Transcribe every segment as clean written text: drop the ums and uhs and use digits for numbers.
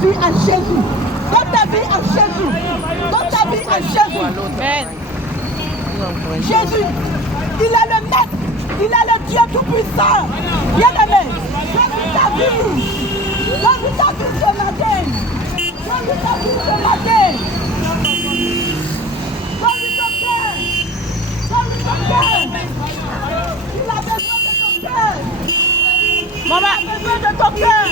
vie à Jésus. Donne ta vie à Jésus. Donne ta vie à Jésus. Jésus, il est le maître. Il est le Dieu tout-puissant. Bien-aimé, donne ta vie. Donne ta vie ce matin. Donne ta vie ce matin. Donne ton cœur. Donne ton cœur. Il a besoin de ton cœur. Maman, il a besoin de ton cœur.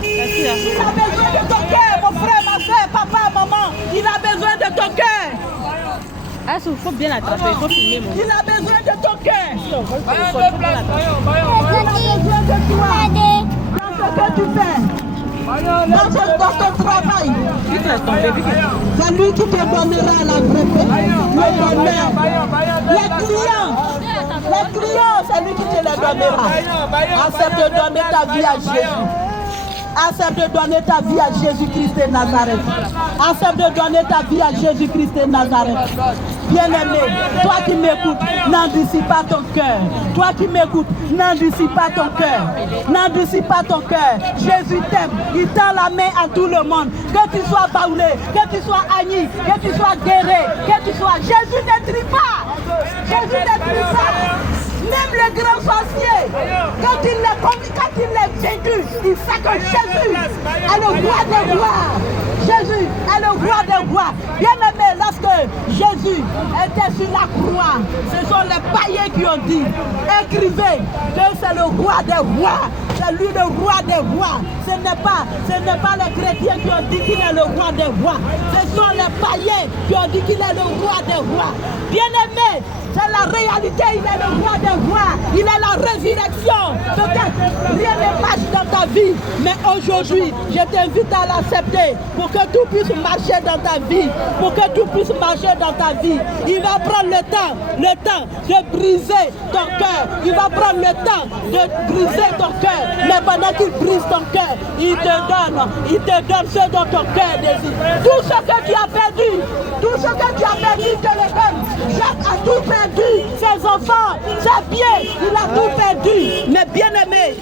Il a besoin de ton cœur, mon frère, ma soeur, papa, maman. Il a besoin de ton cœur. Ah, il faut bien l'attraper, il faut filmer mon. Il a besoin de ton cœur. Il faut bien l'attraper. Il a besoin de toi. Dans ce que tu fais. Dans ton travail. C'est lui qui te donnera la vraie paix. Le bonheur. Les clients, c'est lui qui te les donnera. Accepte de donner ta vie à Jésus. Accepte de donner ta vie à Jésus-Christ de Nazareth. Accepte de donner ta vie à Jésus-Christ de Nazareth. Bien-aimé, toi qui m'écoutes, n'endurcis pas ton cœur. Toi qui m'écoutes, n'endurcis pas ton cœur. N'endurcis pas ton cœur. Jésus t'aime. Il tend la main à tout le monde. Que tu sois baoulé, que tu sois agni, que tu sois guéri, que tu sois... Jésus ne trie pas. Jésus ne trie pas. Même le grand sorcier, quand il est vaincu, il sait que Jésus est le roi des rois. Jésus est le roi des rois. Bien aimé, lorsque Jésus était sur la croix, ce sont les païens qui ont dit, écrivez que c'est le roi des rois. C'est lui le roi des rois. Ce n'est pas les chrétiens qui ont dit qu'il est le roi des rois. Ce sont les païens qui ont dit qu'il est le roi des rois. Bien aimé, c'est la réalité, il est le roi des rois. Il est la résurrection. Peut-être rien ne marche dans ta vie, mais aujourd'hui, je t'invite à l'accepter pour que tout puisse marcher dans ta vie. Pour que tout puisse marcher dans ta vie. Il va prendre le temps de briser ton cœur. Il va prendre le temps de briser ton cœur. Mais pendant qu'il brise ton cœur, il te donne ce dont ton cœur désire. Tout ce que tu as perdu, il te le donne. Jacques a tout perdu, ses enfants, ses biens, il a tout perdu. Mais bien aimé,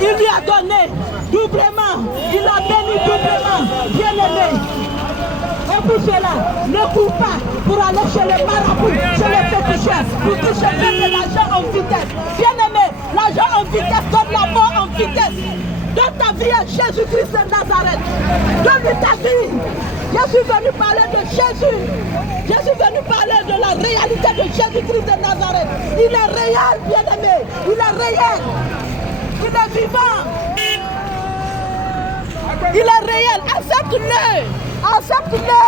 il lui a donné doublement, il a béni doublement. Bien aimé, et pour cela, ne cours pas pour aller chez les marabouts, chez les féticheurs, pour toucher même de l'argent en vitesse. Bien aimé, l'argent en vitesse donne la mort en vitesse. Donne ta vie à Jésus-Christ de Nazareth. Donne-lui ta vie. Je suis venu parler de Jésus. Je suis venu parler de la réalité de Jésus-Christ de Nazareth. Il est réel, bien-aimé. Il est réel. Il est vivant. Il est réel. Accepte-le. Accepte-le.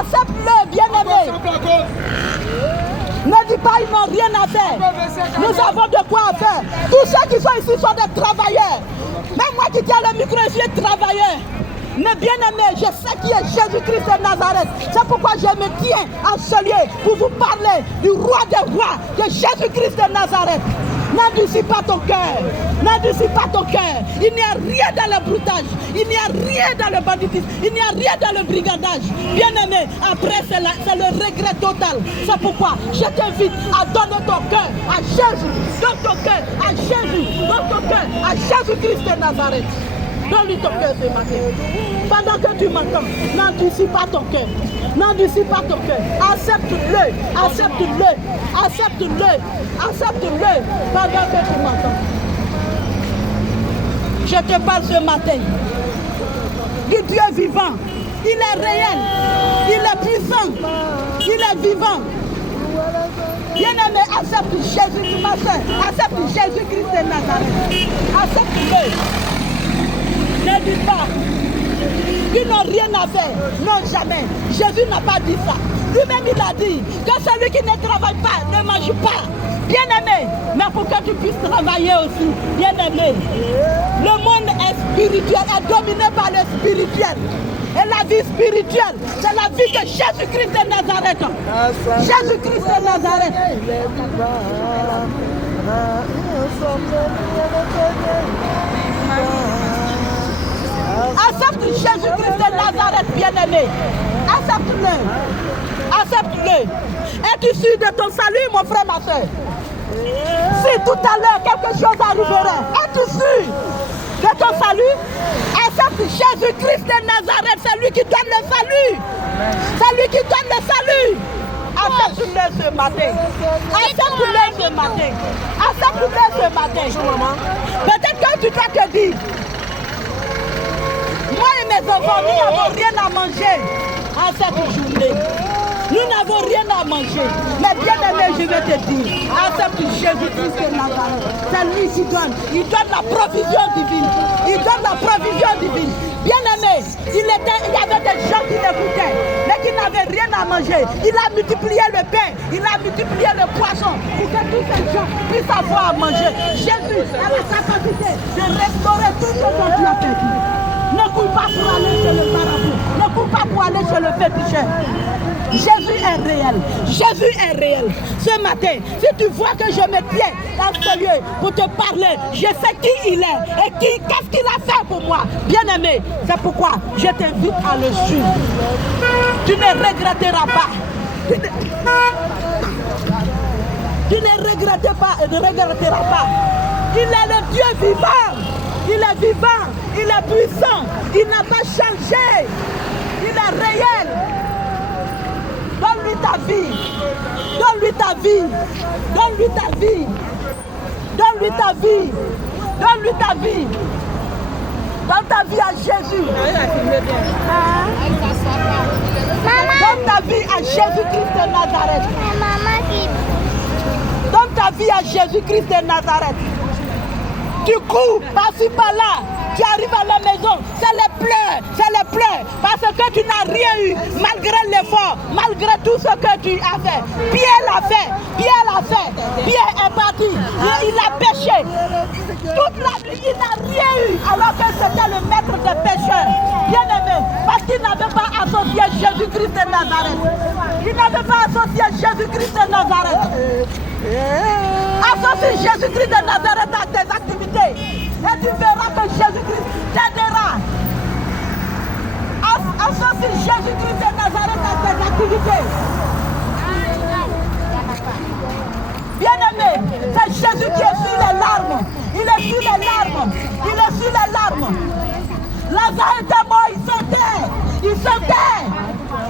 Accepte-le, bien-aimé. Ne dis pas ils n'ont rien à faire. Nous avons de quoi faire. Tous ceux qui sont ici sont des travailleurs. Même moi qui tiens le micro, je suis travailleur. Mais bien aimé, je sais qui est Jésus-Christ de Nazareth. C'est pourquoi je me tiens en ce lieu pour vous parler du roi des rois, de Jésus-Christ de Nazareth. N'endurcis pas ton cœur. N'endurcis pas ton cœur. Il n'y a rien dans le broutage. Il n'y a rien dans le banditisme. Il n'y a rien dans le brigandage. Bien aimé, après c'est le regret total. C'est pourquoi je t'invite à donner ton cœur à Jésus. Donne ton cœur à Jésus. Donne ton cœur à Jésus-Christ de Nazareth. Donne-lui ton cœur ce matin. Pendant que tu m'entends, n'endurcis pas ton cœur. N'endurcis pas ton cœur. Accepte-le. Accepte-le. Accepte-le. Accepte-le. Pendant que tu m'entends. Je te parle ce matin du Dieu vivant. Il est réel. Il est puissant. Il est vivant. Bien-aimé, accepte Jésus, ma soeur. Accepte Jésus-Christ de Nazareth. Accepte-le. Ne dis pas qu'ils n'ont rien à faire. Non, jamais. Jésus n'a pas dit ça. Lui-même, il a dit que celui qui ne travaille pas ne mange pas. Bien-aimé, mais pour que tu puisses travailler aussi. Bien-aimé, le monde est spirituel, est dominé par le spirituel. Et la vie spirituelle, c'est la vie de Jésus-Christ de Nazareth. Jésus-Christ de Nazareth. Accepte Jésus-Christ de Nazareth, bien-aimé. Accepte-le. Accepte-le. Es-tu sûr de ton salut, mon frère, ma soeur? Si tout à l'heure quelque chose arriverait, es-tu sûr de ton salut? Accepte Jésus-Christ de Nazareth, c'est lui qui donne le salut. C'est lui qui donne le salut. Accepte-le ce matin. Accepte-le ce matin. Accepte-le ce matin. Peut-être que tu dois te dire, moi et mes enfants, nous n'avons rien à manger en cette journée. Nous n'avons rien à manger. Mais bien aimé, je vais te dire, accepte Jésus-Christ de Nazareth. C'est lui qui donne. Il donne la provision divine. Il donne la provision divine. Bien aimé, il y avait des gens qui l'écoutaient, mais qui n'avaient rien à manger. Il a multiplié le pain, il a multiplié le poisson pour que tous ces gens puissent avoir à manger. Jésus a la capacité de restaurer tout ce que tu as perdu. Ne cours pas pour aller chez le marabout. Ne cours pas pour aller chez le féticheur. Jésus est réel. Jésus est réel. Ce matin, si tu vois que je me tiens dans ce lieu pour te parler, je sais qui il est et qu'est-ce qu'il a fait pour moi. Bien-aimé, c'est pourquoi je t'invite à le suivre. Tu ne regretteras pas. Tu ne regretteras pas et ne regretteras pas. Il est le Dieu vivant. Il est vivant. Il est puissant. Il n'a pas changé. Il est réel. Donne-lui ta vie. Donne-lui ta vie. Donne-lui ta vie. Donne-lui ta vie. Donne-lui ta vie. Donne ta vie à Jésus. Donne ta vie à Jésus-Christ de Nazareth. Donne ta vie à Jésus-Christ de Nazareth. Tu cours par-ci par-là. Tu arrives à la maison, c'est les pleurs, parce que tu n'as rien eu, malgré l'effort, malgré tout ce que tu as fait. Pierre l'a fait, Pierre est parti, il a péché. Toute la nuit, il n'a rien eu, alors que c'était le maître des pécheurs. Bien aimé, parce qu'il n'avait pas associé Jésus-Christ de Nazareth. Il n'avait pas associé Jésus-Christ de Nazareth. Associe Jésus-Christ de Nazareth à tes activités. Et tu verras que Jésus-Christ t'aidera. Associe Jésus-Christ de Nazareth à tes activités. Bien-aimé, c'est Jésus qui est sur les larmes. Il est sur les larmes. Il est sur les larmes. Lazare était mort, il sentait.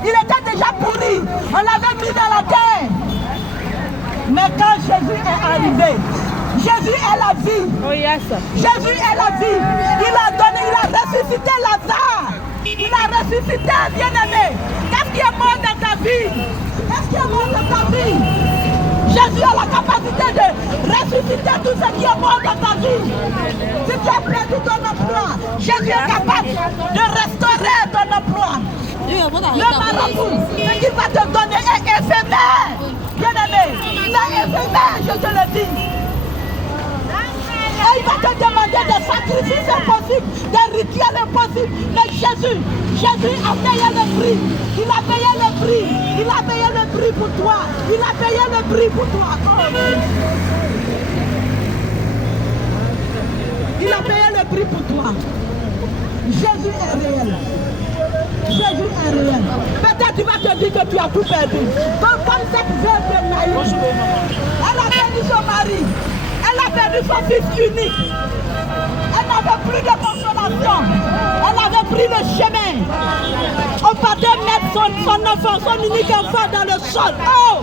Il était déjà pourri. On l'avait mis dans la terre. Mais quand Jésus est arrivé, Jésus est la vie. Oh yes. Jésus est la vie. Il a ressuscité Lazare. Il a ressuscité, bien-aimé. Qu'est-ce qui est mort dans ta vie? Qu'est-ce qui est mort dans ta vie? Jésus a la capacité de ressusciter tout ce qui est mort dans ta vie. Si tu as perdu ton emploi, Jésus est capable de restaurer ton emploi. Le marabout, ce qu'il va te donner est éphémère. Bien-aimé, c'est éphémère, je te le dis. Et il va te demander des sacrifices impossibles, des rituels impossibles. Mais Jésus a payé le prix. Il a payé le prix. Il a payé le prix pour toi. Il a payé le prix pour toi. Il a payé le prix pour toi. Jésus est réel. Jésus est réel. Peut-être tu vas te dire que tu as tout perdu. Comme cette veuve de Naïs. Elle a perdu son mari. Elle a perdu son fils unique. Elle n'avait plus de consolation. Elle avait pris le chemin. On partait mettre son enfant, son unique enfant dans le sol. Oh,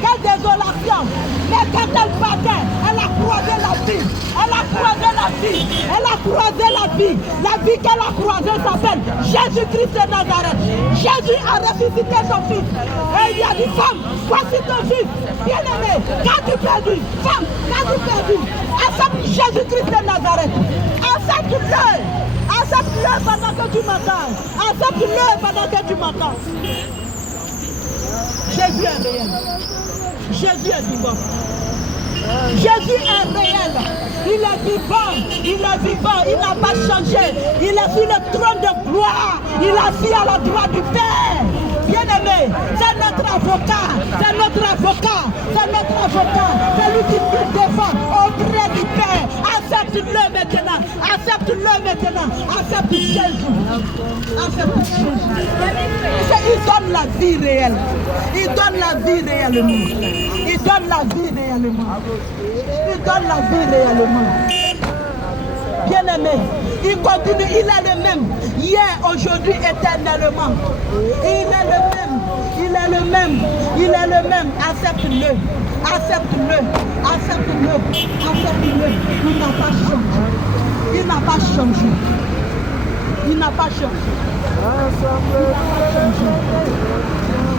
quelle désolation. Mais quand elle partait, elle a croisé la vie. Elle a croisé la vie. Elle a croisé la vie. La vie qu'elle a croisée s'appelle Jésus-Christ de Nazareth. Jésus a ressuscité son fils. Et il a dit, femme, voici ton fils. Bien-aimé, qu'as-tu perdu? Femme, qu'as-tu perdu? Accepte Jésus-Christ de Nazareth. Accepte-le. Accepte-le pendant que tu m'entends. Accepte-le pendant que tu m'entends. Jésus est réel. Jésus est vivant. Jésus est réel. Il est vivant. Il est vivant. Il n'a pas changé. Il est sur le trône de gloire. Il est assis à la droite du Père. Bien-aimé, c'est notre avocat. C'est notre avocat. C'est notre avocat. C'est lui qui nous défend auprès du Père. Accepte-le maintenant. Accepte-le maintenant. Accepte Jésus. Accepte Jésus. Il donne la vie réelle. Il donne la vie réellement. Il donne la vie réellement. Il donne la vie réellement. Bien-aimé, Il continue, il est le même. Hier, aujourd'hui, éternellement. Il est le même. Il est le même. Il est le même. Accepte-le. Accepte-le. Accepte-le. Accepte-le. Il n'a pas changé. Il n'a pas changé. Il n'a pas changé.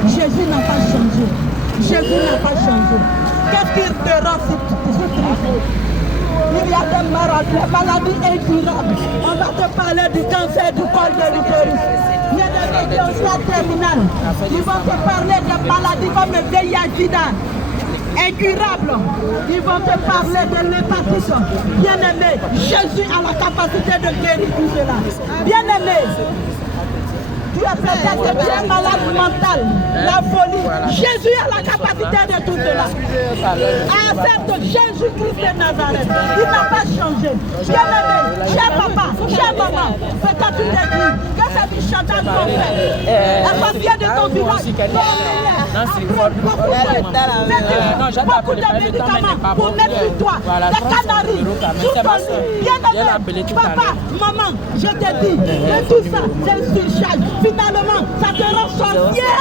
Jésus n'a pas changé. Jésus n'a pas changé. Qu'est-ce qu'il te rend si triste? Il y a des maladies incurables. On va te parler du cancer du col de l'utérus. Il y a des au stade terminal. Ils vont te parler de maladies comme le VIH-Sida. Incurable. Ils vont te parler de l'hépatite. Bien-aimé, Jésus a la capacité de guérir tout cela. Bien-aimé, tu as peut-être que tu es malade mental, la folie. Jésus a la capacité de tout cela. Accepte Jésus-Christ de Nazareth. Il n'a pas changé. Bien-aimé, cher papa, cher maman, peut-être tu t'es dit que c'est du chantage qu'on fait. Elle va bien de ton village. Beaucoup de médicaments pour mettre sur toi. Des canaries, tout ton lit. Bien-aimé, papa, maman, je te dis que tout ça, c'est une surcharge. Finalement, ça te rend sorcier.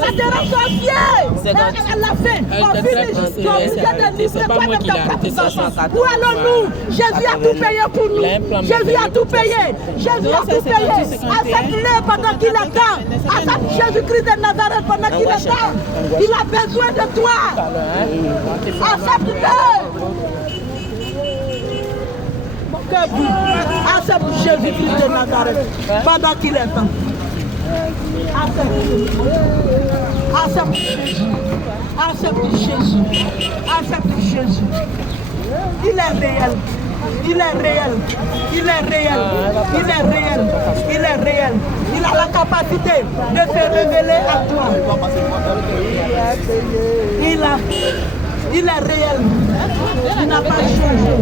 Ça te rend sorcier. Elle l'a fait. On finit. Tu es obligé de livrer toi-même ta propre enfant. Où allons-nous? Jésus a tout payé pour nous. Jésus a tout payé. Jésus a tout payé. Accepte-le pendant qu'il est temps. Accepte Jésus-Christ de Nazareth pendant qu'il est temps. Il a besoin de toi. Accepte-le. Accepte Jésus-Christ de Nazareth pendant qu'il est temps. Accepte Jésus. Accepte Jésus. Accepte Jésus. Il est réel. Il est réel. Il est réel. Il est réel. Il est réel. Il a la capacité de se révéler à toi. Il est réel. Il n'a pas changé.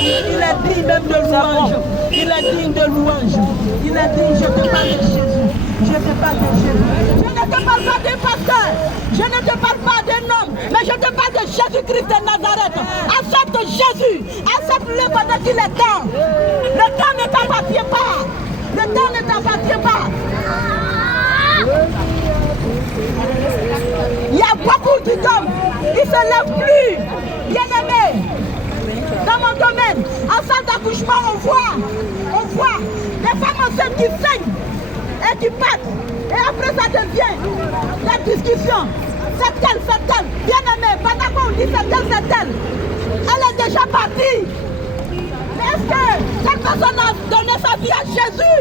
Il est digne même de louange. Il est digne de louange. Il est digne. Je te parle de Jésus. Je te parle de Jésus. Je ne te parle pas des pasteurs. Je ne te parle pas des noms. Mais je te parle de Jésus-Christ de Nazareth. Accepte Jésus. Accepte-le pendant qu'il est temps. Le temps ne t'appartient pas. Le temps ne t'appartient pas. Il y a beaucoup d'hommes qui ne se lèvent plus. Bien-aimé, dans mon domaine, en salle d'accouchement, on voit des femmes enceintes qui saignent et qui partent. Et après ça devient la discussion. C'est elle. Bien-aimé, pendant qu'on dit c'est elle, elle est déjà partie. Mais est-ce que cette personne a donné sa vie à Jésus?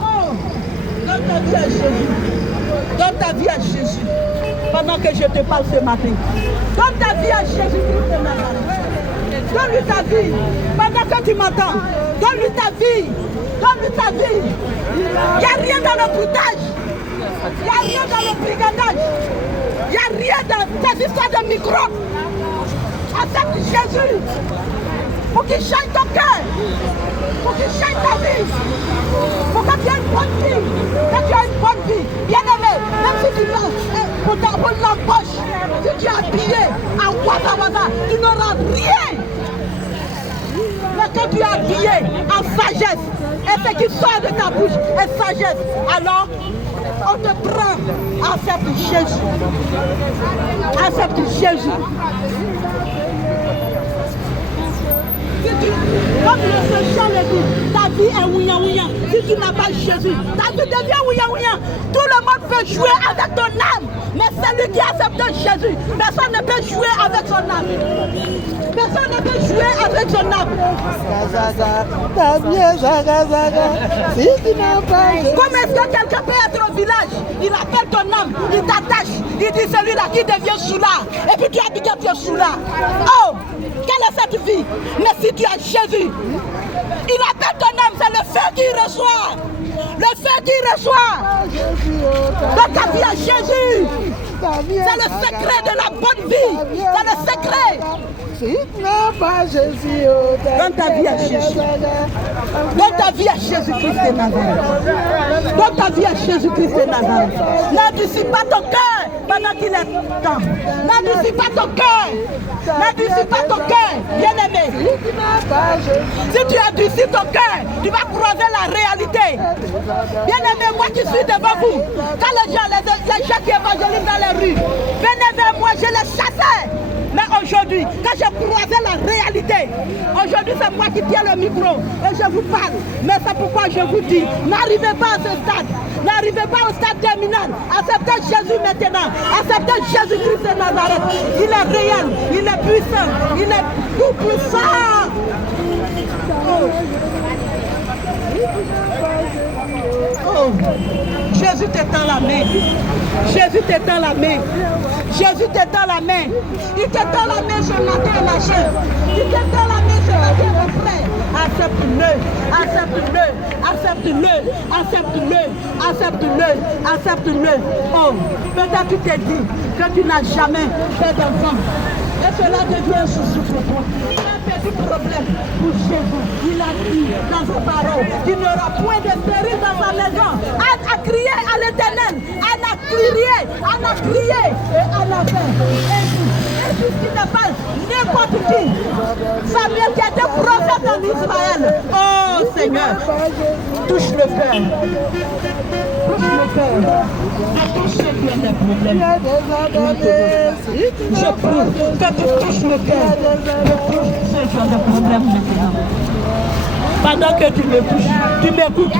Oh, donne ta vie à Jésus. Donne ta vie à Jésus. Pendant que je te parle ce matin. Donne ta vie à Jésus-Christ de Nazareth. Donne-lui ta vie. Pendant que tu m'entends. Donne-lui ta vie. Donne-lui ta vie. Il n'y a rien dans le boutage. Il n'y a rien dans le brigandage. Il n'y a rien dans ces histoires de microbes. Accepte Jésus. Pour qu'il change ton cœur. Pour qu'il change ta vie. Pour que tu aies une bonne vie. Que tu aies une bonne vie. Bien-aimé, même si tu vas pour l'embauche, si tu es habillé en waza, tu n'auras rien. Mais quand tu es habillé en sagesse, et ce qui sort de ta bouche est sagesse, alors on te prend. Accepte Jésus. Accepte Jésus. Comme le Seigneur le dit, ta vie est ouïa. Si tu n'as pas Jésus, ta vie devient ouïa. Tout le monde peut jouer avec ton âme, mais celui qui accepte Jésus, personne ne peut jouer avec son âme. Personne ne peut jouer avec son âme. Comment est-ce que quelqu'un peut être au village? Il appelle ton âme, il t'attache, il dit celui-là qui devient soulard. Et puis tu as dit que tu es soulard. Oh! Quelle est cette vie? Mais si tu as Jésus, il appelle ton âme, c'est le feu qui reçoit. Le feu qui reçoit. Donc ta vie à Jésus. C'est le secret de la bonne vie. C'est le secret. Donne ta vie à Jésus. Donne ta vie à Jésus-Christ de Nazareth. Donne ta vie à Jésus-Christ de Nazareth. N'adoucis pas ton cœur. pendant qu'il est temps. N'adoucis pas ton cœur. N'adoucis pas ton cœur, bien-aimé. Si tu adoucis ton cœur, tu vas croiser la réalité. Bien-aimé, moi qui suis devant vous, quand les gens qui évangélisent dans les rues, venez vers moi, je les chassais. Mais aujourd'hui, quand j'ai croisé la réalité, aujourd'hui c'est moi qui tiens le micro et je vous parle. Mais c'est pourquoi je vous dis, n'arrivez pas à ce stade. N'arrivez pas au stade terminal. Acceptez Jésus maintenant. Acceptez Jésus-Christ de Nazareth. Il est réel, il est puissant, il est tout puissant. Oh, Jésus t'étend la main. Jésus t'étend la main. Jésus t'étend la main. Il t'étend la main sur la terre, ma chère. Il t'étend la main sur la terre, mon frère. Accepte-le, accepte-le, accepte-le, accepte-le, accepte-le, accepte-le. Oh, peut-être tu t'es dit que tu n'as jamais fait d'enfant. Et cela devient un souci pour toi. Il a un petit problème pour Jésus. Il a dit dans sa parole qu'il n'y aura point de stérile dans sa maison. Anne a crié à l'Éternel. Anne a crié et Anne a fait. Et tout ce qui ne passe, n'importe qui. Samuel qui était prophète en Israël. Oh Seigneur, touche le cœur. Touche le cœur. Touche bien les problèmes. Je prie que tu touches le cœur. Ce genre de problème maintenant. Pendant que tu m'écoutes,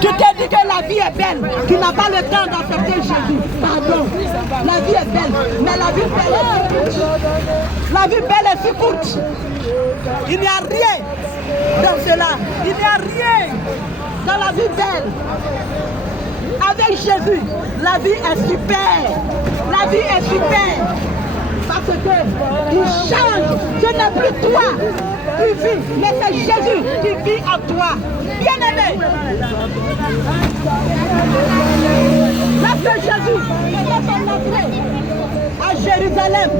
tu t'es dit que la vie est belle, tu n'as pas le temps d'accepter Jésus. Pardon, la vie est belle, mais la vie belle est si courte. La vie belle est si courte. Il n'y a rien dans cela. Il n'y a rien dans la vie belle. Avec Jésus, la vie est super. La vie est super. Parce que il change. Ce n'est plus toi qui vis, mais c'est Jésus qui vit en toi. Bien-aimé. Lorsque Jésus était son entrée à Jérusalem,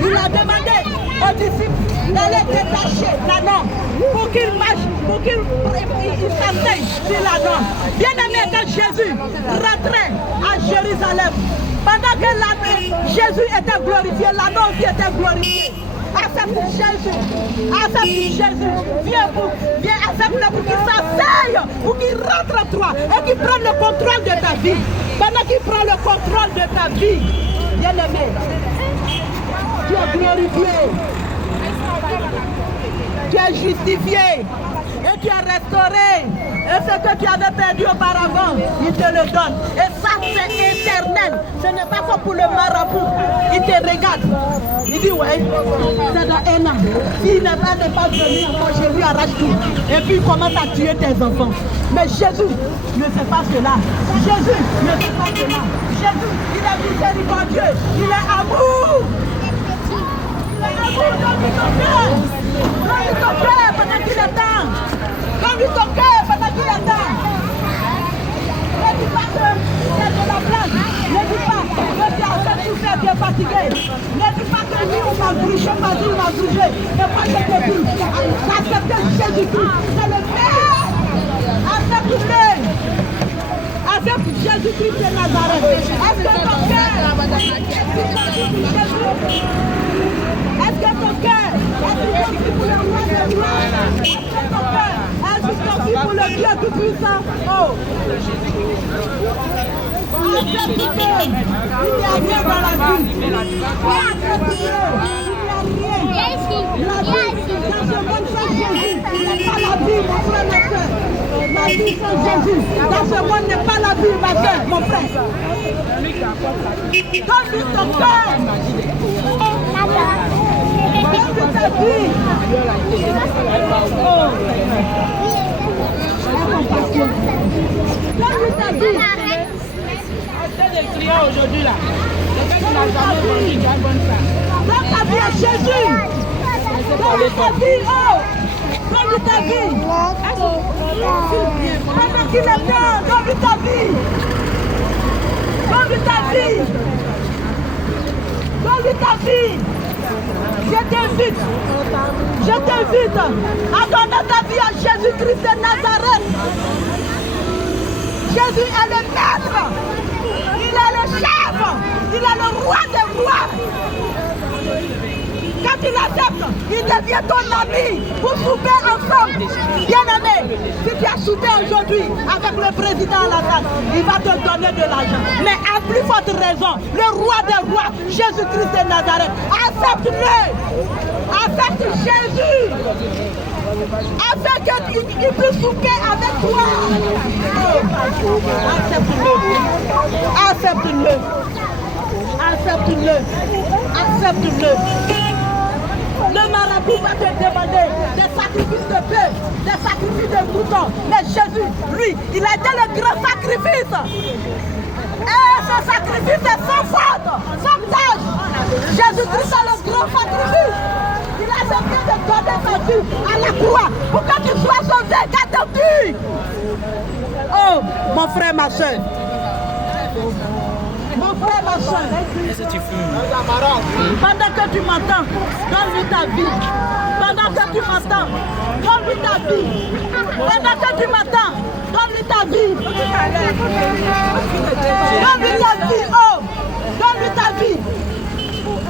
il a demandé aux disciples d'aller détacher l'ânon pour qu'il marche, pour qu'il s'enseigne sur l'ânon. Bien-aimé, quand Jésus rentrait à Jérusalem, pendant que Jésus était glorifié, l'ânon aussi était glorifié. Accepte Jésus, viens accepte-le pour qu'il s'asseye, pour qu'il rentre en toi et qu'il prenne le contrôle de ta vie. Pendant qu'il prend le contrôle de ta vie, bien-aimé, tu es glorifié, tu es justifié et tu es restauré. Et ce que tu avais perdu auparavant, il te le donne. Et ça, c'est éternel. Ce n'est pas comme pour le marabout. Il te regarde. Il dit, ouais, c'est dans un an. S'il n'est pas venu, moi je lui arrache tout. Et puis il commence à tuer tes enfants. Mais Jésus ne fait pas cela. Jésus ne fait pas cela. Jésus, il est miséricordieux. Il est amour. Il est amour. Donne-lui ton cœur. Donne-lui ton cœur pendant qu'il est temps. Donne-lui ton cœur pendant qu'il est temps. Ne dis pas que c'est de la blague. Ne dis pas que tu as fait tout faire, tu es fatigué. Ne dis pas que lui, on m'a grugé, on m'a grugé. Mais moi, je te dis, acceptez Jésus-Christ. C'est le meilleur. Accepte-le. Accepte Jésus-Christ de Nazareth. Est-ce que ton cœur, est-ce que ton cœur est aussi pour le roi de gloire? Est-ce que ton cœur est aussi pour le Dieu tout-puissant? Oh! Accepte-le! Il n'y a rien dans la vie. Accepte-le! Il n'y a rien. La vie, dans ce monde sans Jésus, n'est pas la vie, mon frère, ma soeur. La vie sans Jésus, dans ce monde n'est pas la vie, ma soeur, mon frère. Donne-lui ton cœur. Donne-lui ta vie. Donne-lui ta vie. C'est des clients aujourd'hui là. Le gars qui n'a jamais vendu, tu as bonne femme. Donne ta vie à Jésus. Donne-lui ta vie, oh. Donne-lui ta vie. Pendant qu'il est temps, donne-lui ta vie. Donne-lui ta vie. Donne-lui ta vie. Je t'invite à donner ta vie à Jésus-Christ de Nazareth. Jésus est le maître. Il est le chef. Il est le roi tu l'acceptes, il devient ton ami. Vous soupez ensemble. Bien-aimé, si tu as soupé aujourd'hui avec le président Alassane, il va te donner de l'argent. Mais à plus forte raison, le roi des rois, Jésus-Christ de Nazareth, accepte-le. Accepte Jésus. Afin qu'il puisse souper avec toi. Accepte-le. Accepte-le. Accepte-le. Accepte-le. Le marabout va te demander des sacrifices de bœuf, des sacrifices de moutons. Mais Jésus, lui, il a été le grand sacrifice. Et ce sacrifice est sans faute, sans tâche. Jésus-Christ a le grand sacrifice. Il a accepté de donner sa vie à la croix pour que tu sois sauvé, qu'attends-tu? Oh, mon frère, ma soeur. Mon frère, ma soeur. Pendant que tu m'entends, donne-lui ta vie. Pendant que tu m'entends, donne-lui ta vie. Pendant que tu m'entends, donne-lui ta vie. Donne-lui ta vie. Oh, donne-lui ta vie.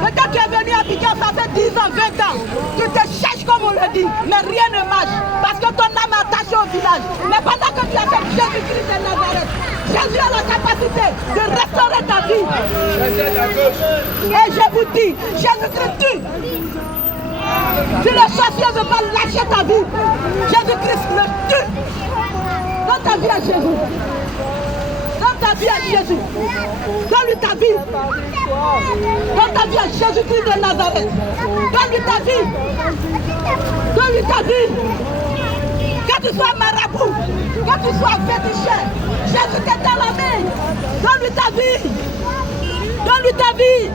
Mais quand tu es venu à Abidjan, ça fait 10 ans, 20 ans, tu te cherches comme on le dit, mais rien ne marche, parce que ton âme est attachée au village. Mais pendant que tu acceptes Jésus-Christ de Nazareth, Jésus a la capacité de restaurer ta vie. Et je vous dis, Jésus-Christ tue. Si le sorcier ne veut pas lâcher ta vie, Jésus-Christ le tue. Donne ta vie à Jésus. Donne ta vie à Jésus. Donne-lui ta vie. Donne ta vie à Jésus-Christ de Nazareth. Donne-lui ta vie. Donne-lui ta vie. Que tu sois marabout, que tu sois féticheur, Jésus t'est dans la main. Donne-lui ta vie. Donne-lui ta vie.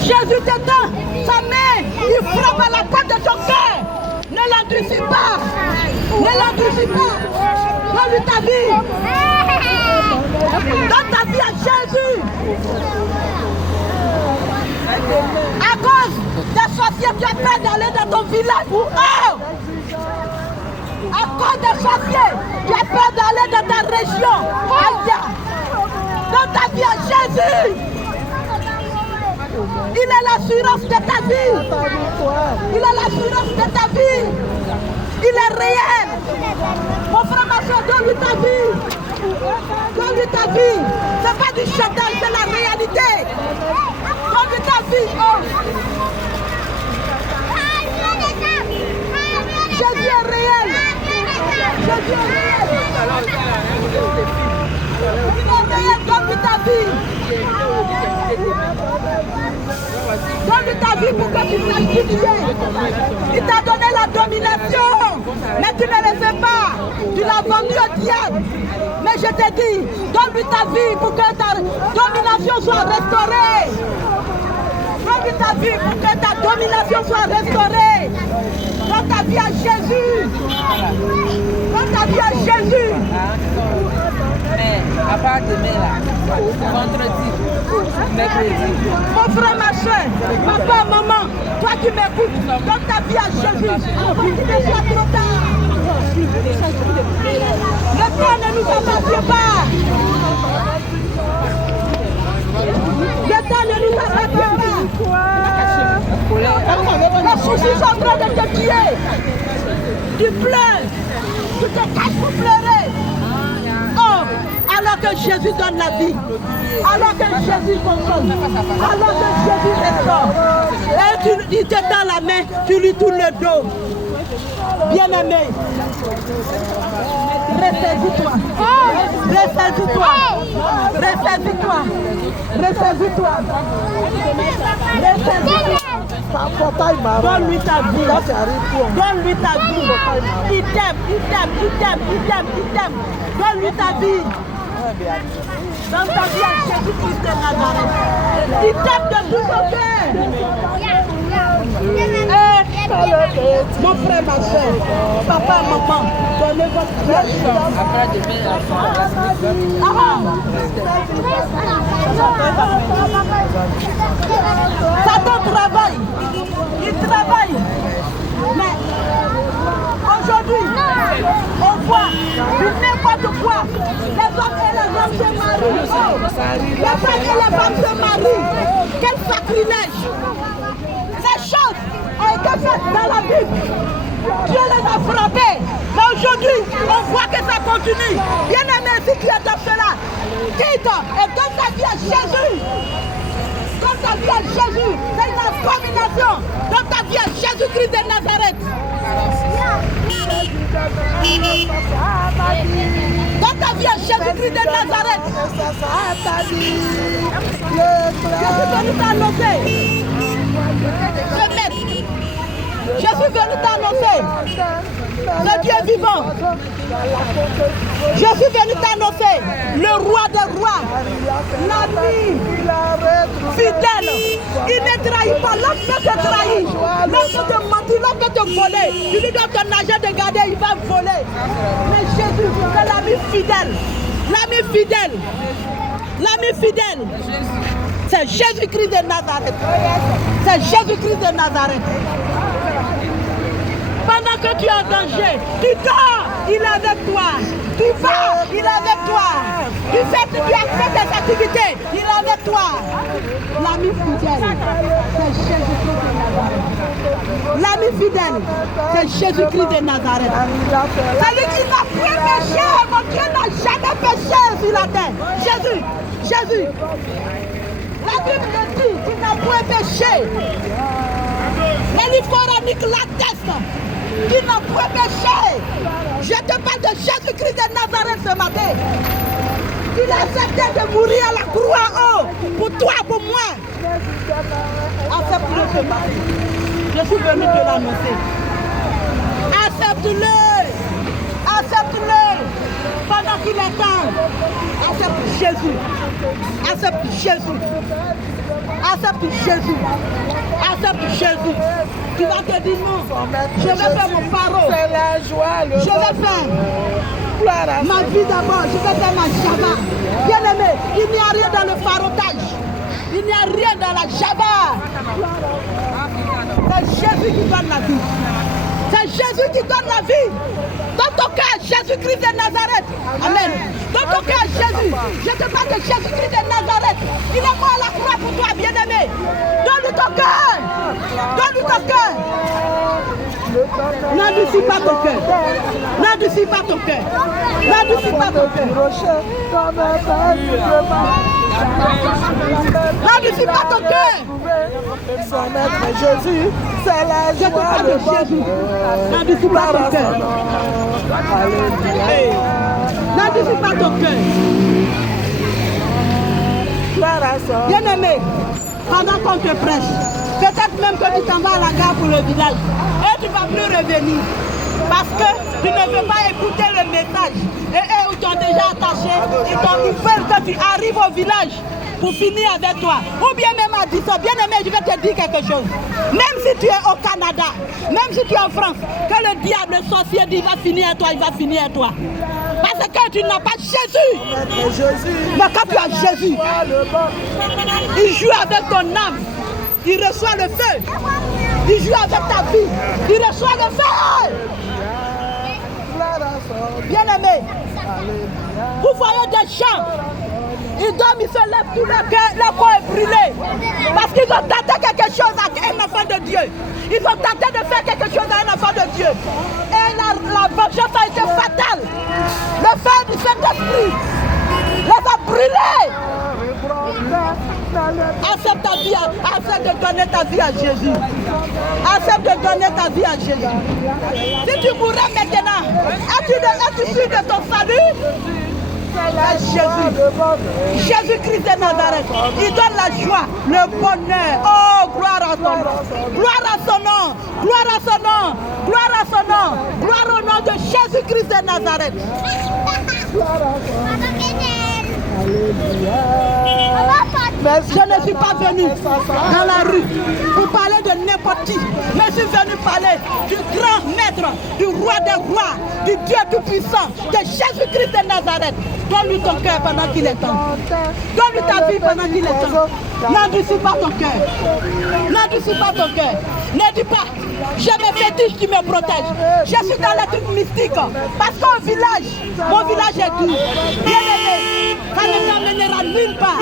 Jésus t'étend sa main. Il frappe à la porte de ton cœur. Ne l'endurcis pas. Ne l'endurcis pas. Donne-lui ta vie. Donne ta vie à Jésus. À cause des sorciers, tu as peur d'aller dans ton village ou oh! À cause des sorciers, tu as peur d'aller dans ta région. Donne ta vie à Jésus. Il est l'assurance de ta vie. Il est l'assurance de ta vie. Il est réel. Mon frère, ma soeur, donne-lui ta vie. Donne-lui ta vie. Ce n'est pas du chantage, c'est la réalité. Donne-lui ta vie. Oh. Jésus est réel. Jésus est réel. Il est réel, donne-lui ta vie. Donne-lui ta vie pour que tu saches qui tu es. Il t'a donné la domination, mais tu ne le sais pas. Tu l'as vendu au diable. Mais je te dis, donne-lui ta vie pour que ta domination soit restaurée. Donne-lui ta vie pour que ta domination soit restaurée. Donne ta vie à Jésus. Donne ta vie à Jésus. Mais à part demain là, vendredi, mercredi. Mon frère, ma soeur, papa, maman, toi qui m'écoutes, donne ta vie à Jésus. Avant qu'il ne soit trop tard. Le temps ne nous appartient pas. Le temps ne nous appartient pas. Les soucis sont en train de te tuer. Tu pleures. Tu te caches pour pleurer. Oh, alors que Jésus donne la vie. Alors que Jésus console. Alors que Jésus restaure. Et il te tend la main, tu lui tournes le dos. Bien-aimé, ressaisis-toi. Ressaisis-toi. Ressaisis-toi. Ressaisis-toi. Ressaisis-toi. Donne-lui ta vie. Donne-lui ta vie. Il t'aime, il t'aime, il t'aime, il t'aime, il t'aime. Donne-lui ta vie. Donne ta vie à Jésus-Christ de Nazareth. Il t'aime de tout son cœur. Mon frère, ma soeur, papa, maman, donnez votre vie. Satan travaille. Il travaille. Mais aujourd'hui, on voit n'importe quoi. Les hommes et les femmes se marient. Les femmes et les femmes se marient. Quelle sacrilèges. Ces choses ont été faites dans la Bible. Dieu les a frappés. Mais aujourd'hui, on voit que ça continue. Bien-aimé, si tu es dans cela, quitte et donne ta vie à Jésus. Donne ta vie à Jésus. C'est une abomination. Donne ta vie à Jésus-Christ de Nazareth. Donne ta vie à Jésus-Christ de Nazareth. Je suis venu t'annoncer. Je suis venu t'annoncer le Dieu vivant. Je suis venu t'annoncer le roi des rois, l'ami fidèle. Il ne trahit pas, l'homme peut te trahir, l'homme peut te mentir, l'homme peut te voler. Tu lui donnes ton argent de garder, il va voler. Mais Jésus, c'est l'ami fidèle. L'ami fidèle. L'ami fidèle. C'est Jésus-Christ de Nazareth. C'est Jésus-Christ de Nazareth. Pendant que tu es en danger, tu dors, il est avec toi. Tu vas, il est avec toi. Tu as fait tes activités, il est avec toi. L'ami fidèle, c'est Jésus-Christ de Nazareth. L'ami fidèle, c'est Jésus-Christ de Nazareth. Celui qui n'a point péché, mon Dieu n'a jamais péché sur la terre. Jésus, Jésus. La Bible dit qu'il n'a point péché. Le livre coranique l'atteste. Qu'il n'a point péché. Je te parle de Jésus-Christ de Nazareth ce matin. Il a accepté de mourir à la croix en haut. Pour toi, pour moi. Accepte-le ce matin. Je suis venu te l'annoncer. Accepte-le. Accepte-le. Pendant qu'il est temps. Accepte Jésus. Accepte Jésus. Accepte Jésus. Accepte Jésus. Tu vas te dire non. Je vais faire mon pharaon. Je vais faire ma vie d'abord. Je vais faire ma java. Bien aimé, il n'y a rien dans le pharaotage. Il n'y a rien dans la java. C'est Jésus qui donne la vie. C'est Jésus qui donne la vie. Dans ton cœur, Jésus-Christ de Nazareth. Amen. Dans ton cœur, Jésus. Je te parle de Jésus-Christ de Nazareth. Il est mort à la croix pour toi, bien-aimé. Donne-lui ton cœur. Donne-lui ton cœur. N'endurcis pas ton cœur. N'endurcis pas ton cœur. N'endurcis pas ton cœur. N'endurcis pas ton cœur. Jésus, c'est la Je te parle de Jésus. N'endurcis pas ton cœur. N'endurcis pas ton cœur. Bien-aimé, pendant qu'on te prêche, peut-être même que tu t'en vas à la gare pour le village et tu ne vas plus revenir parce que tu ne veux pas écouter le message. Et eux, ils t'ont déjà attaché, ils veulent que tu arrives au village pour finir avec toi. Ou bien même à 10 ans, bien aimé, je vais te dire quelque chose. Même si tu es au Canada, même si tu es en France, que le diable, le sorcier dit, il va finir à toi, il va finir à toi. Parce que tu n'as pas Jésus. Mais quand tu as Jésus, il joue avec ton âme. Il reçoit le feu. Il joue avec ta vie. Il reçoit le feu. Bien-aimé, vous voyez des gens, ils dorment, ils se lèvent, tout leur corps est brûlé. Parce qu'ils ont tenté quelque chose à un enfant de Dieu. Ils ont tenté de faire quelque chose à un enfant de Dieu. Et la vengeance a été fatale. Le feu du Saint-Esprit les a brûlés. Accepte ta vie, accepte de donner ta vie à Jésus. Accepte de donner ta vie à Jésus. Si tu mourrais maintenant, es-tu sûr de ton salut? Jésus, Jésus-Christ de Nazareth, il donne la joie, le bonheur. Oh, gloire à son nom, gloire à son nom, gloire à son nom, gloire à son nom, gloire au nom de Jésus-Christ de Nazareth. Je ne suis pas venu dans la rue pour parler de n'importe qui, mais je suis venu parler du grand maître, du roi des rois, du Dieu tout-puissant, de Jésus-Christ de Nazareth. Donne-lui ton cœur pendant qu'il est temps. Donne-lui ta vie pendant qu'il est temps. N'endurcis pas ton cœur. N'endurcis pas ton cœur. Ne dis pas, j'ai mes fétiches qui me protègent. Je suis dans les trucs mystiques. Parce qu'au village, mon village est doux. Bien aimé, ça ne t'amènera nulle part.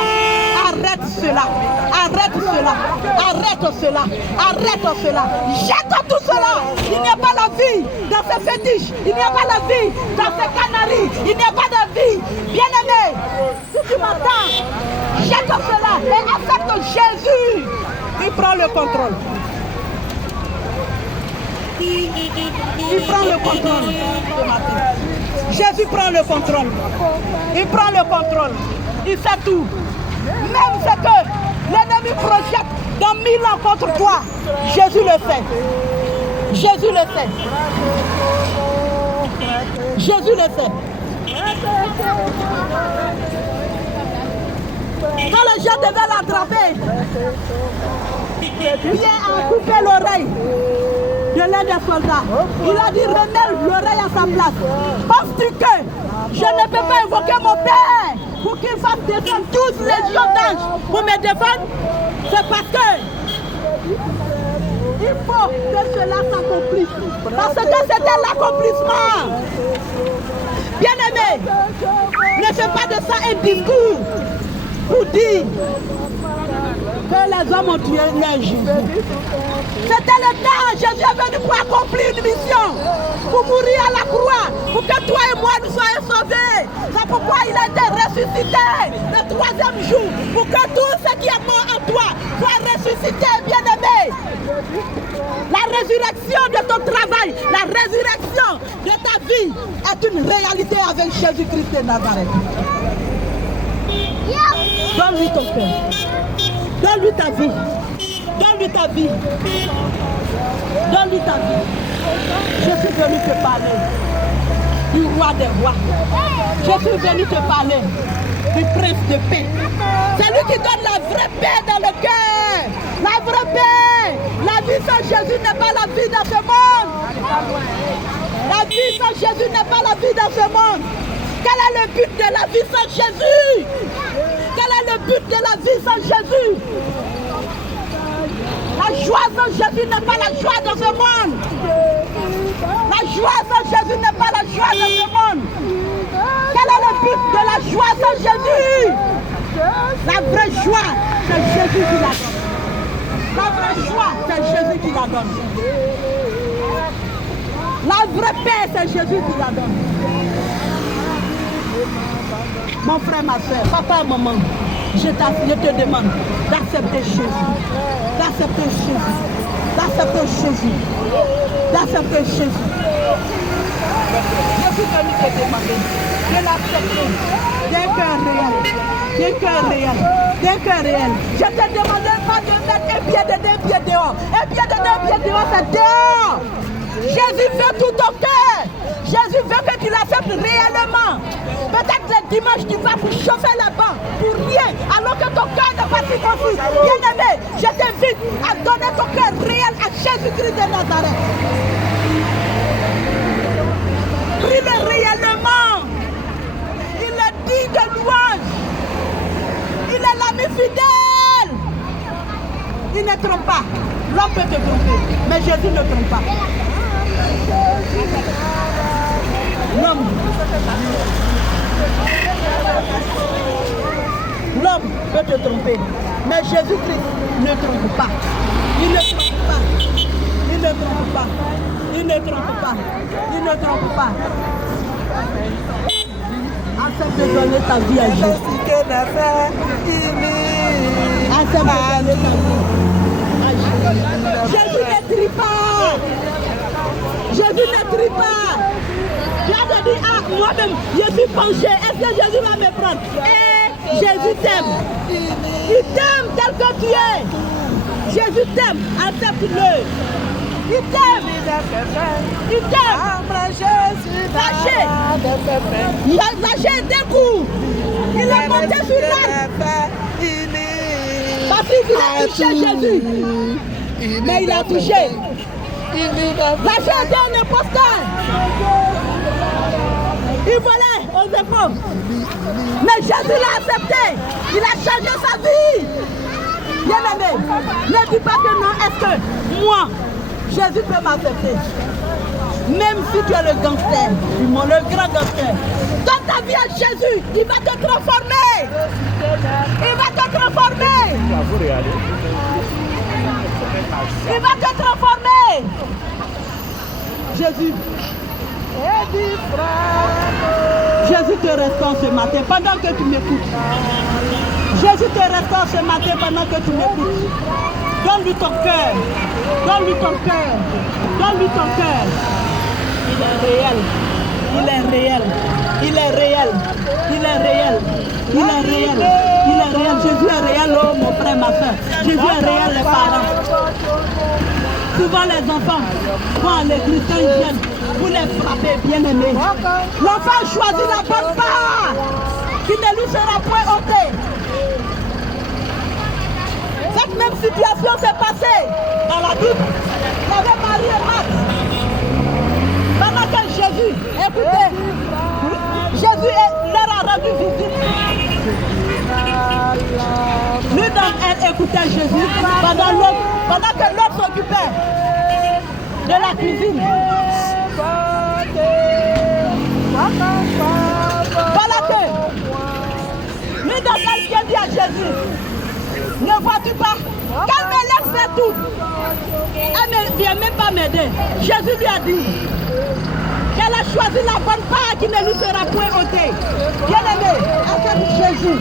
Arrête cela. Arrête cela. Arrête cela. Arrête cela. Jette tout cela. Il n'y a pas la vie dans ces fétiches. Il n'y a pas la vie dans ces canaries. Il n'y a pas de vie. Bien-aimé, si tu m'entends, jette cela et accepte Jésus. Il prend le contrôle. Il prend le contrôle. Jésus prend le contrôle. Il prend le contrôle. Il fait tout. Même ce que l'ennemi projette dans 1000 ans contre toi, Jésus le fait. Jésus le fait. Jésus le fait. Quand le gens devait l'attraper, Pierre a coupé l'oreille de l'un des soldats. Il a dit, remets l'oreille à sa place. Penses-tu que je ne peux pas invoquer mon Père pour qu'il fasse descendre 12 légions d'anges pour me défendre? C'est parce que il faut que cela s'accomplisse. Parce que c'était l'accomplissement. Bien-aimé, ne fais pas de ça un discours pour dire que les hommes ont tué leur Jésus. C'était le temps, Jésus est venu pour accomplir une mission, pour mourir à la croix, pour que toi et moi nous soyons sauvés. C'est pourquoi il a été ressuscité le 3e jour, pour que tout ce qui est mort en toi soit ressuscité, bien-aimé. La résurrection de ton travail, la résurrection de ta vie est une réalité avec Jésus-Christ de Nazareth. Donne-lui ton cœur. Donne-lui ta vie. Donne-lui ta vie. Donne-lui ta vie. Je suis venu te parler du roi des rois. Je suis venu te parler du prince de paix. C'est lui qui donne la vraie paix dans le cœur. La vraie paix. La vie sans Jésus n'est pas la vie dans ce monde. La vie sans Jésus n'est pas la vie dans ce monde. Quel est le but de la vie sans Jésus? Quel est le but de la vie sans Jésus? La joie sans Jésus n'est pas la joie dans ce monde. La joie sans Jésus n'est pas la joie dans ce monde. Quel est le but de la joie sans Jésus? La vraie joie, c'est Jésus qui la donne. La vraie joie, c'est Jésus qui la donne. La vraie paix, c'est Jésus qui la donne. Mon frère, ma soeur, papa, maman, je te demande d'accepter Jésus. D'accepter Jésus. D'accepter Jésus. D'accepter Jésus. Je suis venu te demander de l'accepter d'un cœur réel. D'un cœur réel. D'un cœur réel. Je te demande pas de mettre un pied dedans, un pied dehors. Un pied dedans, un pied dehors, c'est dehors. Jésus veut tout ton cœur. Jésus veut que tu l'acceptes réellement. Peut-être le dimanche tu vas pour chauffer là-bas, pour rien, alors que ton cœur n'est pas circoncis. Bien-aimé, je t'invite à donner ton cœur réel à Jésus-Christ de Nazareth. Prie-le réellement. Il est digne de louange. Il est l'ami fidèle. Il ne trompe pas. L'homme peut te tromper, mais Jésus ne trompe pas. L'homme peut te tromper, mais Jésus-Christ ne trompe pas. Il ne trompe pas. Il ne trompe pas. Il ne trompe pas. Il ne trompe pas. Accepte de donner ta vie à Jésus. Accepte de donner ta vie à Jésus. Jésus ne trie pas. Jésus ne trie pas. Tu as de dire, ah, moi-même, je suis penché. Est-ce que Jésus va me prendre? Et Jésus t'aime. Il t'aime tel que tu es. Jésus t'aime. Accepte-le. Il t'aime. Il t'aime. Lâchez d'un coup. Il est monté sur l'arbre. Parce qu'il a touché Jésus. Mais il a touché. Lâchez d'un imposteur. Il volait aux épaules. Mais Jésus l'a accepté. Il a changé sa vie. Bien-aimé, ne dis pas que non. Est-ce que moi, Jésus peut m'accepter? Même si tu es le gangster, du monde, le grand gangster, donne ta vie à Jésus, il va te transformer. Il va te transformer. Il va te transformer. Jésus. Jésus te restaure ce matin pendant que tu m'écoutes. Jésus te restaure ce matin pendant que tu m'écoutes. Donne-lui ton cœur. Donne-lui ton cœur. Donne-lui ton cœur. Il est réel. Il est réel. Il est réel. Il est réel. Il est réel. Il est réel. Jésus est réel, oh mon frère, ma soeur. Jésus est réel, les parents. Souvent les enfants vont à l'église quand ils viennent. Vous les frappez, bien-aimés. L'enfant choisit la bonne part qui ne lui sera point ôtée. Cette même situation s'est passée dans la Bible. Il y avait Marie et Marthe. Pendant que Jésus, écoutez, Jésus leur a rendu visite. L'une d'entre elles écoutait Jésus pendant que l'autre s'occupait de la cuisine. Voilà que l'une d'entre elles vient dire à Jésus, ne vois-tu pas qu'elle me laisse faire tout? Elle ne vient même pas m'aider. Jésus lui a dit qu'elle a choisi la bonne part qui ne lui sera point ôtée. Bien-aimé, accepte Jésus.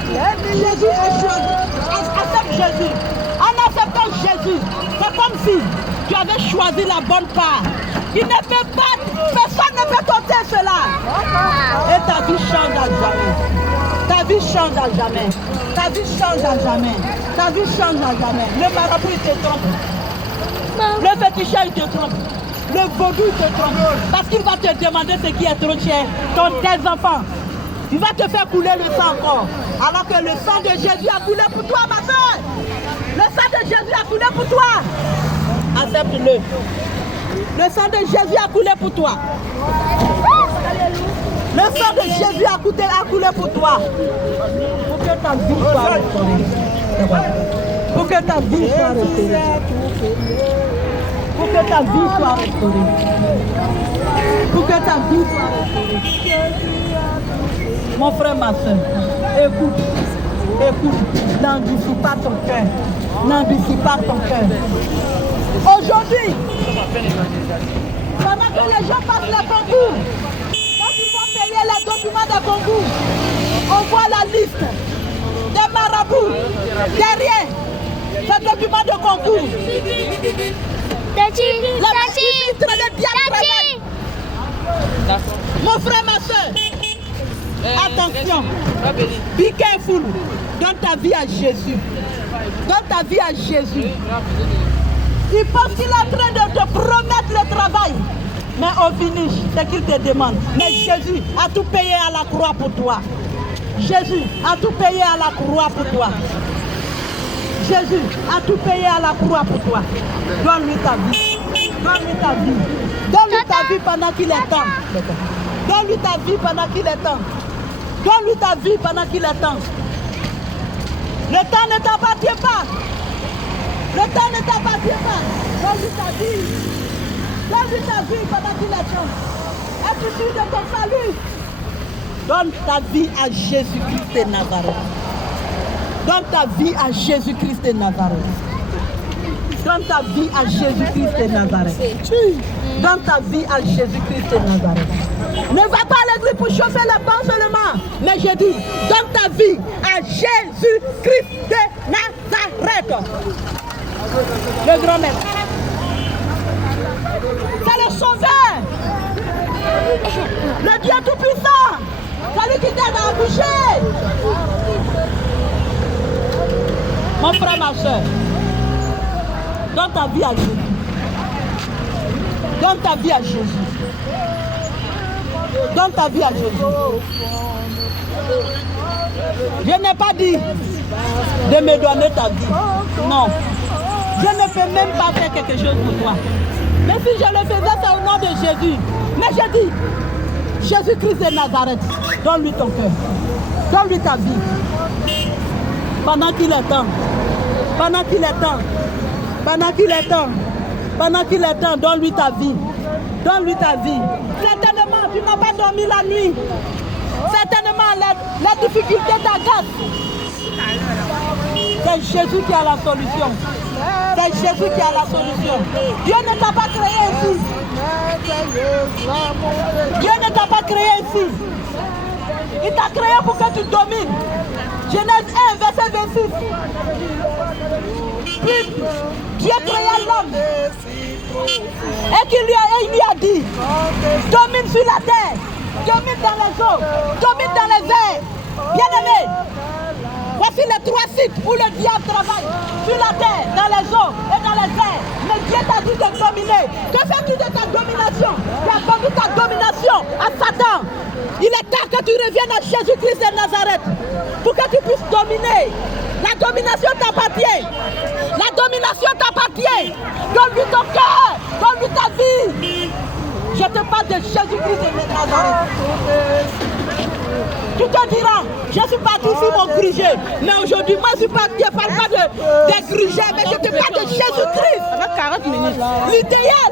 Jésus est choisi. Accepte Jésus. En acceptant Jésus, c'est comme si tu avais choisi la bonne part. Il ne peut pas, personne ne peut t'ôter cela. Et ta vie change à jamais. Ta vie change à jamais. Ta vie change à jamais. Ta vie change à jamais. Le marabout, il te trompe. Le féticheur, il te trompe. Le vaudou, il te trompe. Parce qu'il va te demander ce qui est trop cher. Tes enfants. Il va te faire couler le sang encore. Alors que le sang de Jésus a coulé pour toi, ma soeur. Le sang de Jésus a coulé pour toi. Accepte-le. Le sang de Jésus a coulé pour toi. Le sang de Jésus a coulé pour toi. Pour que ta vie soit restaurée. Pour que ta vie soit restaurée. Pour que ta vie soit restaurée. Pour que ta vie soit restaurée. Mon frère, ma soeur, écoute. Écoute. N'endurcis pas ton cœur. N'endurcis pas ton cœur. Aujourd'hui, pendant que les gens passent les concours, quand ils vont payer les documents de concours, on voit la liste des marabouts derrière ces documents de concours. Le diable travaille. Mon frère, ma soeur, attention, be careful. Donne ta vie à Jésus. Donne ta vie à Jésus. Il pense qu'il est en train de te promettre le travail. Mais au finish, c'est qu'il te demande. Mais Jésus a tout payé à la croix pour toi. Jésus a tout payé à la croix pour toi. Jésus a tout payé à la croix pour toi. Donne-lui ta vie. Donne-lui ta vie. Donne-lui ta vie pendant qu'il est temps. Donne-lui ta vie pendant qu'il est temps. Donne-lui ta vie pendant qu'il est temps. Le temps ne t'appartient pas. Le temps ne t'appartient pas. Donne-lui ta vie. Donne-lui ta vie pendant qu'il est temps. Es-tu sûr de ton salut? Donne ta vie à Jésus-Christ de Nazareth. Donne ta vie à Jésus-Christ de Nazareth. Donne ta vie à Jésus-Christ de Nazareth. Donne ta vie à Jésus-Christ de Nazareth. Ne va pas à l'église pour chauffer les bancs seulement. Mais je dis, donne ta vie à Jésus-Christ de Nazareth. Le grand maître. C'est le sauveur. Le Dieu tout-puissant. Celui qui t'aide à accoucher. Mon frère, ma soeur, donne ta vie à Jésus. Donne ta vie à Jésus. Donne ta vie à Jésus. Je n'ai pas dit de me donner ta vie. Non. Je ne peux même pas faire quelque chose pour toi. Mais si je le faisais, c'est au nom de Jésus. Mais je dis, Jésus-Christ de Nazareth, donne-lui ton cœur. Donne-lui ta vie. Pendant qu'il est temps. Pendant qu'il est temps. Pendant qu'il est temps. Pendant qu'il est temps, donne-lui ta vie. Donne-lui ta vie. Certainement, tu n'as pas dormi la nuit. Certainement, les difficultés t'agacent. C'est Jésus qui a la solution. C'est Jésus qui a la solution. Dieu ne t'a pas créé ici. Dieu ne t'a pas créé ici. Il t'a créé pour que tu domines. Genèse 1, verset 26. Puis Dieu créa l'homme. Et il lui a dit, domine sur la terre, domine dans les eaux, domine dans les airs. Bien-aimé, voici les 3 sites où le diable travaille. Sur la terre, dans les eaux et dans les airs. Mais Dieu t'a dit de dominer. Que fais-tu de ta domination? Tu as vendu ta domination à Satan. Il est temps que tu reviennes à Jésus-Christ de Nazareth pour que tu puisses dominer. La domination t'appartient. La domination t'appartient. Donne-lui ton cœur. Donne-lui ta vie. Je te parle de Jésus-Christ de Nazareth. Tu te diras, je suis parti ici mon gruger. Mais aujourd'hui, moi je suis parti, je ne parle pas des grugers, mais je te parle de Jésus-Christ. 40 minutes. L'idéal.